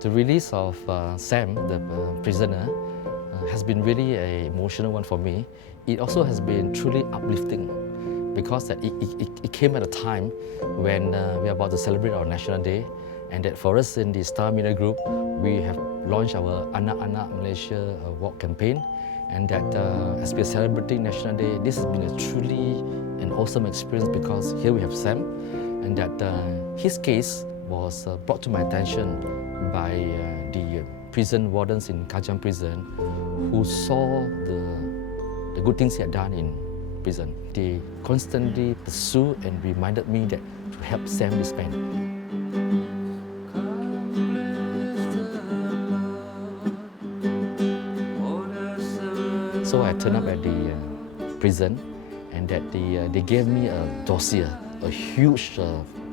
The release of Sam, the prisoner, has been really an emotional one for me. It also has been truly uplifting because that it came at a time when we are about to celebrate our National Day, and that for us in the Star Media Group, we have launched our Anak-anak Malaysia walk campaign, and that as we are celebrating National Day, this has been a truly an awesome experience because here we have Sam, and that his case was brought to my attention by the prison wardens in Kajang prison who saw the good things he had done in prison. They constantly pursued and reminded me that to help Sam this man. So I turned up at the prison, and that they gave me a dossier, a huge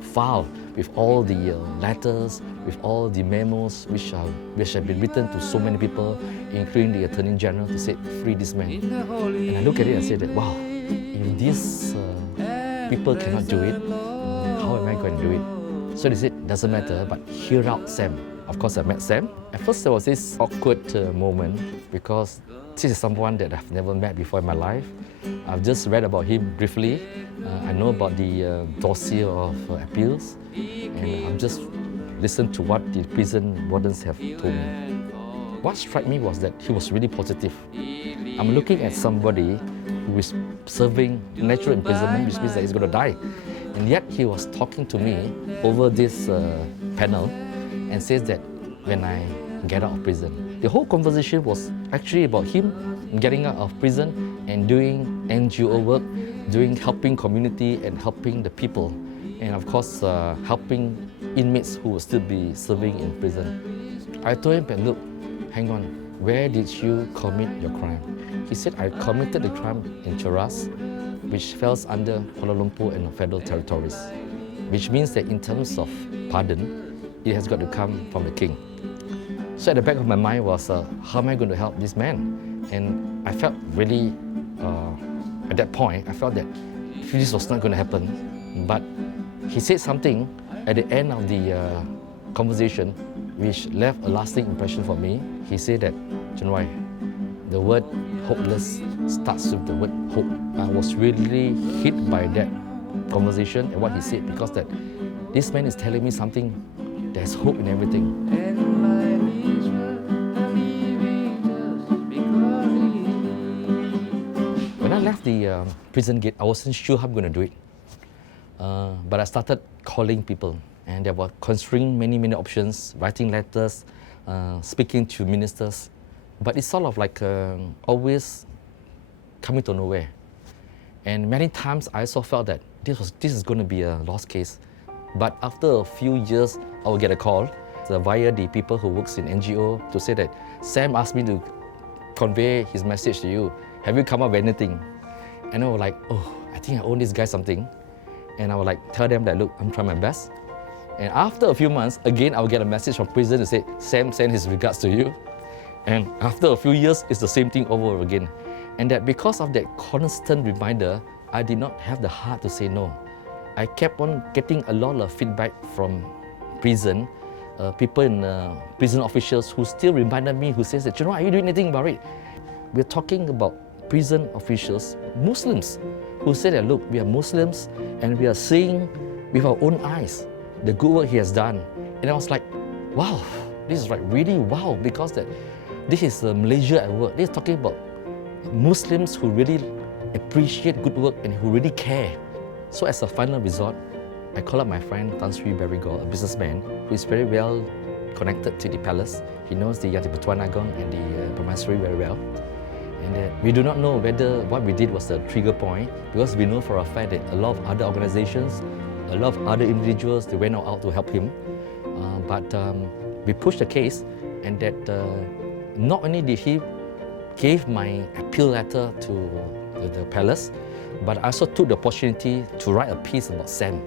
file with all the letters, with all the memos which have been written to so many people, including the Attorney General, to say, free this man. And I look at it and say that, wow, if these people cannot do it, how am I going to do it? So they said, doesn't matter, but hear out Sam. Of course, I met Sam. At first, there was this awkward moment because this is someone that I've never met before in my life. I've just read about him briefly. I know about the dossier of appeals, and I've just listened to what the prison wardens have told me. What struck me was that he was really positive. I'm looking at somebody who is serving natural imprisonment, which means that he's going to die. And yet he was talking to me over this panel and says that when I get out of prison. The whole conversation was actually about him getting out of prison and doing NGO work, helping community and helping the people. And of course, helping inmates who will still be serving in prison. I told him, look, hang on, where did you commit your crime? He said, I committed the crime in Cheras, which falls under Kuala Lumpur and federal territories, which means that in terms of pardon, it has got to come from the king. So at the back of my mind was, how am I going to help this man? And I felt really, at that point, I felt that this was not going to happen. But he said something at the end of the conversation which left a lasting impression for me. He said that, Chenwai, the word hopeless starts with the word hope. I was really hit by that conversation and what he said, because that this man is telling me something, there's hope in everything. When I left the prison gate, I wasn't sure how I'm going to do it. But I started calling people, and they were considering many options, writing letters, speaking to ministers. But it's sort of like always coming to nowhere. And many times I also felt that this is going to be a lost case. But after a few years, I will get a call via the people who works in NGO to say that Sam asked me to convey his message to you. Have you come up with anything? And I was like, oh, I think I owe this guy something. And I would like tell them that, look, I'm trying my best. And after a few months, again, I will get a message from prison to say, Sam sent his regards to you. And after a few years, it's the same thing over again. And that because of that constant reminder, I did not have the heart to say no. I kept on getting a lot of feedback from prison, people in prison officials who still reminded me, who says that, you know, are you doing anything about it? We're talking about prison officials, Muslims, who say that, look, we are Muslims and we are seeing with our own eyes the good work he has done. And I was like, wow, this is like really wow, because that this is Malaysia at work. This is talking about Muslims who really appreciate good work and who really care. So as a final resort, I called up my friend Tan Sri Berigol, a businessman who is very well connected to the palace. He knows the Yati Pertuan Agong and the Permaisuri very well. And we do not know whether what we did was the trigger point, because we know for a fact that a lot of other organizations, a lot of other individuals, they went out to help him. But we pushed the case, and that not only did he give my appeal letter to the palace, but I also took the opportunity to write a piece about Sam,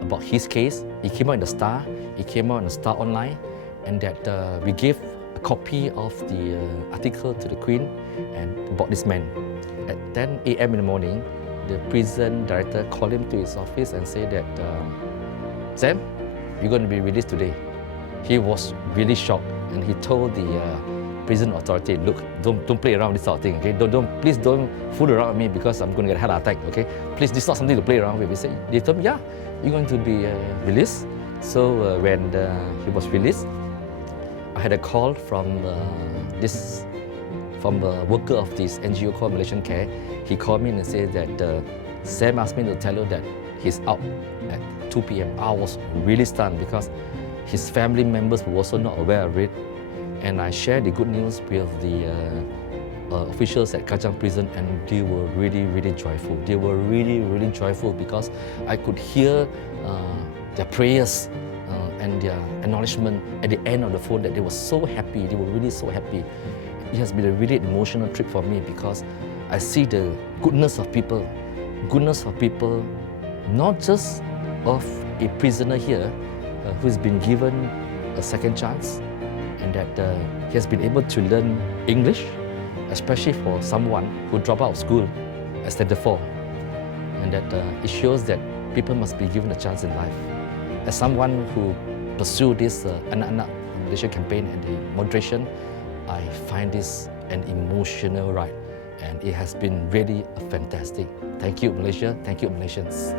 about his case. It came out in the Star, it came out in the Star Online, and that we gave a copy of the article to the Queen and about this man. At 10 a.m. in the morning, the prison director called him to his office and said that, Sam, you're going to be released today. he was really shocked, and he told the prison authority, look, don't play around with this sort of thing, okay? Please don't fool around with me because I'm going to get a heart attack, okay? Please, this is not something to play around with. They told me, yeah, you're going to be released. So when he was released, I had a call from a worker of this NGO called Malaysian Care. He called me and said that Sam asked me to tell you that he's out at 2 p.m. I was really stunned because his family members were also not aware of it. And I shared the good news with the officials at Kajang prison, and they were really, really joyful. They were really, really joyful because I could hear their prayers and their acknowledgement at the end of the phone that they were so happy. They were really so happy. It has been a really emotional trip for me because I see the goodness of people, not just of a prisoner here who's been given a second chance, and that he has been able to learn English, especially for someone who dropped out of school at Standard 4, and that it shows that people must be given a chance in life. As someone who pursued this anak-anak Malaysia campaign and the moderation, I find this an emotional ride, and it has been really fantastic. Thank you, Malaysia. Thank you, Malaysians.